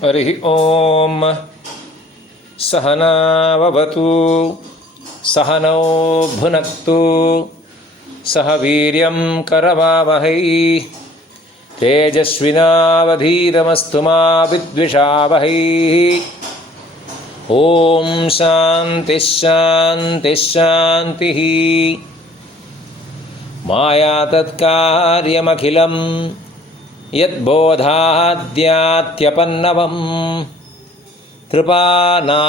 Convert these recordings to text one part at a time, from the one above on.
हरिः ॐ सहनाववतु सहनौ भुनक्तु सह वीर्यं करवावहै तेजस्विनावधीतमस्तु मा विद्विषावहै। ॐ शान्तिः शान्तिः शान्तिः। माया तत्कार्यमखिलं यद्बोधाद्यात्यपन्नवम् कृपानारायणाख्यं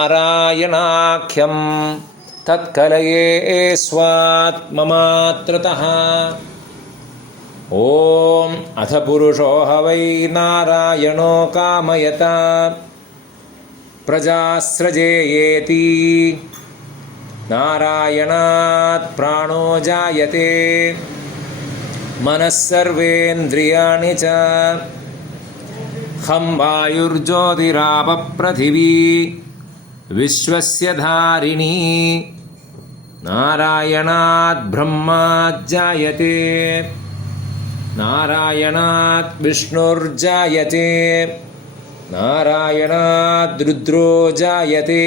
तत्कलये स्वात्ममात्रतः। ॐ अथ पुरुषो ह वै नारायणो कामयता प्रजास्रजेयेति नारायणात् प्राणो जायते मनः सर्वेन्द्रियाणि च खं वायुर्ज्योतिरापः पृथिवी विश्वस्य धारिणी नारायणात् ब्रह्मा जायते नारायणात् विष्णुर्जायते नारायणात् रुद्रो जायते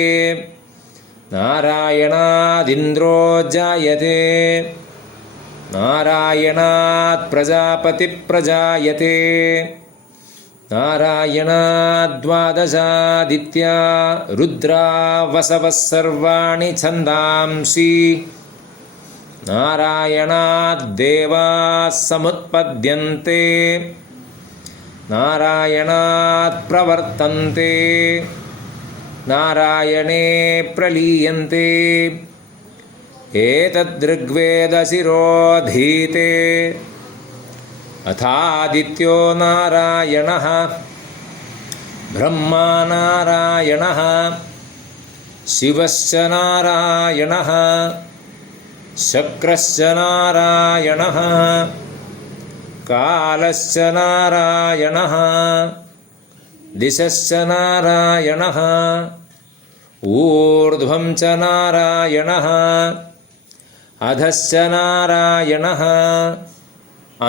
नारायणादिन्द्रो जायते नारायणात् प्रजापतिः प्रजायते नारायणाद्वादशादित्या रुद्रा वसवः सर्वाणि छन्दांसि नारायणाद्देवाः समुत्पद्यन्ते नारायणात् प्रवर्तन्ते नारायणे प्रलीयन्ते एतद्ऋग्वेदशिरोधीते अथादित्यो नारायणः ब्रह्मा नारायणः शिवश्च नारायणः शक्रश्च नारायणः कालश्च नारायणः दिशश्च नारायणः ऊर्ध्वं च नारायणः अधश्च नारायणः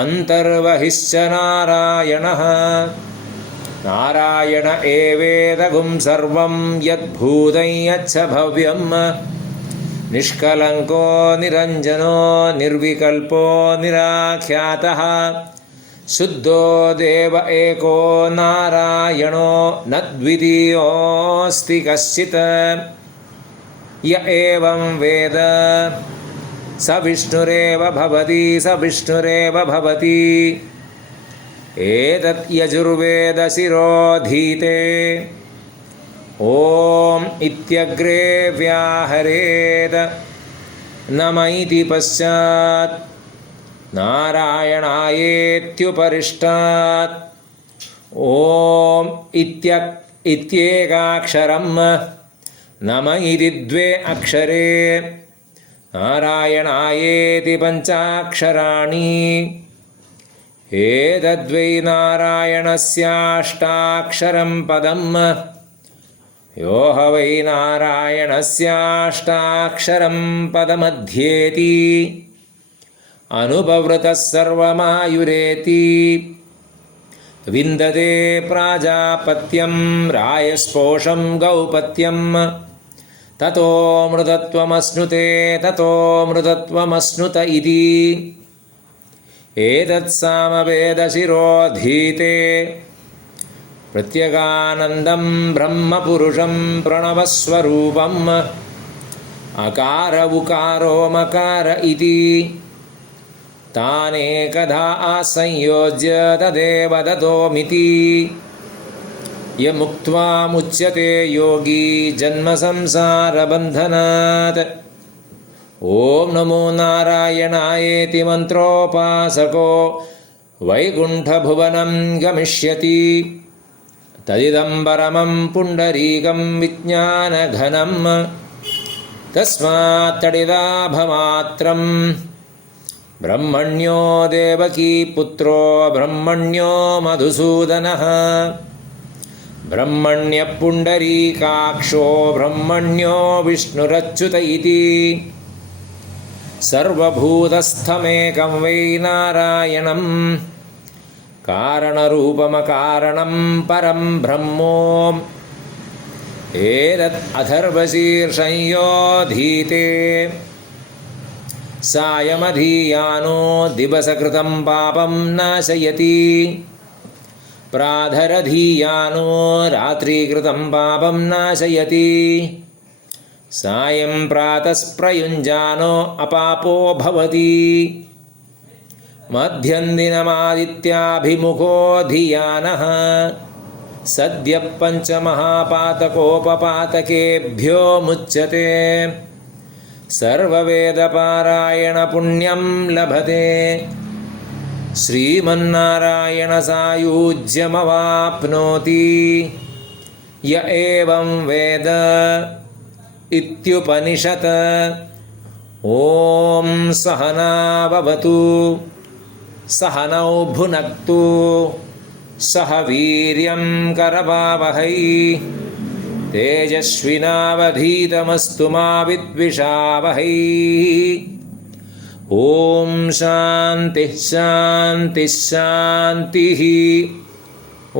अन्तर्बहिश्च नारायणः नारायण एवेदगुं सर्वं यद्भूतं यच्च भव्यं निष्कलङ्को निरञ्जनो निर्विकल्पो निराख्यातः शुद्धो देव एको नारायणो न द्वितीयोऽस्ति कश्चित् य एवं वेद स विष्णुरेव भवति स विष्णुरेव भवति एतत् यजुर्वेदशिरोधीते ॐ इत्यग्रे व्याहरेत् नम इति पश्चात् नारायणायेत्युपरिष्टात् ॐ इत्येकाक्षरं नम इति द्वे अक्षरे नारायणायेति पञ्चाक्षराणि एतद्वै नारायणस्याष्टाक्षरं पदं यो ह वै नारायणस्याष्टाक्षरं पदमध्येति अनुपवृतः सर्वमायुरेति विन्दते प्राजापत्यं रायस्पोषं गौपत्यं ततो मृतत्वमश्नुते ततो मृतत्वमश्नुत इति एतत्सामवेदशिरोधीते प्रत्यगानन्दं ब्रह्मपुरुषं प्रणवस्वरूपम् अकार उकारो मकार इति तानेकधा संयोज्य तदेव ददोमिति यमुक्त्वा मुच्यते योगी जन्मसंसारबन्धनात्। ॐ नमो नारायणायेति मन्त्रोपासको वैकुण्ठभुवनं गमिष्यति तदिदं परमं पुण्डरीकं विज्ञानघनं तस्मात् तडिदाभमात्रं ब्रह्मण्यो देवकी पुत्रो ब्रह्मण्यो मधुसूदनः ब्रह्मण्यः पुण्डरीकाक्षो ब्रह्मण्यो विष्णुरच्युत इति सर्वभूतस्थमेकं वै नारायणं कारणरूपमकारणं परं ब्रह्मोम् एतत् अथर्वशीर्षंयोधीते सायमधीयानो दिवसकृतं पापं नाशयति प्राधरधीयानो रात्रिकृतं पापं नाशयति सायं प्रातस्प्रयुञ्जानो अपापो भवति मध्यन्दिनमादित्याभिमुखो धियानः सद्यः पञ्चमहापातकोपपातकेभ्यो मुच्यते सर्ववेदपारायणपुण्यं लभते श्रीमन्नारायणसायुज्यमवाप्नोति य एवं वेद इत्युपनिषत्। ॐ सहना भवतु सहनौ भुनक्तु सह वीर्यं करवावहै तेजस्विनावधीतमस्तु मा विद्विषावहै। ॐ शान्तिः शान्तिः शान्तिः। ॐ